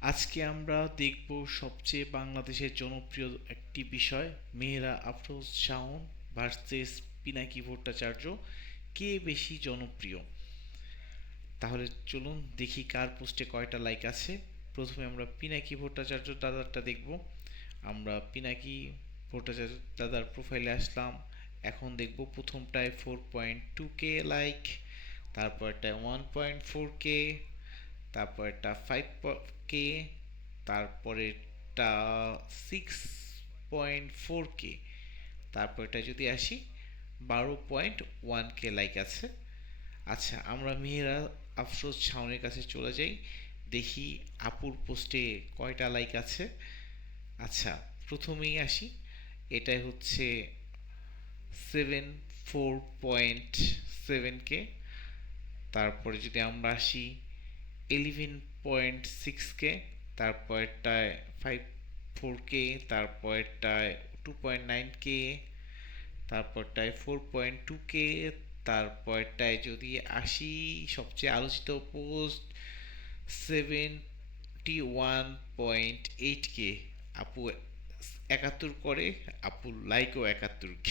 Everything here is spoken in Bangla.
আজকে আমরা দেখব সবচেয়ে বাংলাদেশের জনপ্রিয় একটি বিষয়, মেহেরা আফরোজ শাওন ভার্সেস পিনাকি ভট্টাচার্য, কে বেশি জনপ্রিয়। তাহলে চলুন দেখি কার পোস্টে কয়টা লাইক আছে। প্রথমে আমরা পিনাকি ভট্টাচার্য দাদারটা দেখব। আমরা পিনাকি ভট্টাচার্য দাদার প্রোফাইলে আসলাম। এখন দেখব প্রথমটায় 4.2K লাইক, তারপরটায় 1.4K, তারপরটা 5K, তারপরেরটা 6.4K, তারপরটা যদি আসি 12.1K লাইক আছে। আচ্ছা, আমরা মেহেরা আফরোজ শাওনের কাছে চলে যাই, দেখি আপুর পোস্টে কয়টা লাইক আছে। আচ্ছা, প্রথমেই আসি, এটাই হচ্ছে 4.7K। তারপরে যদি আমরা আসি 11.6K, তারপরটায় 5.4K, তারপরটায় 2.9K, তারপরটায় 4.2K, তারপরটায় যদি আসি সবচেয়ে আলোচিত পোস্ট 71.8K। আপু 71 করে, আপুর লাইকও 71K।